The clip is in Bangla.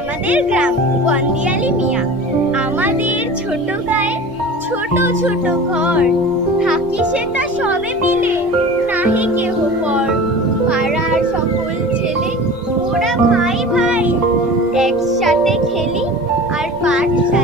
আমাদের গ্রাম বন্দিয়ালি মিয়া। আমাদের ছোট গায়ে ছোট ছোট ঘর, থাকি সেটা সবে মিলে, নাহি কেহ পর। পাড়ার সকল ছেলে ওরা ভাই ভাই, একসাথে খেলি আর পাঠশালা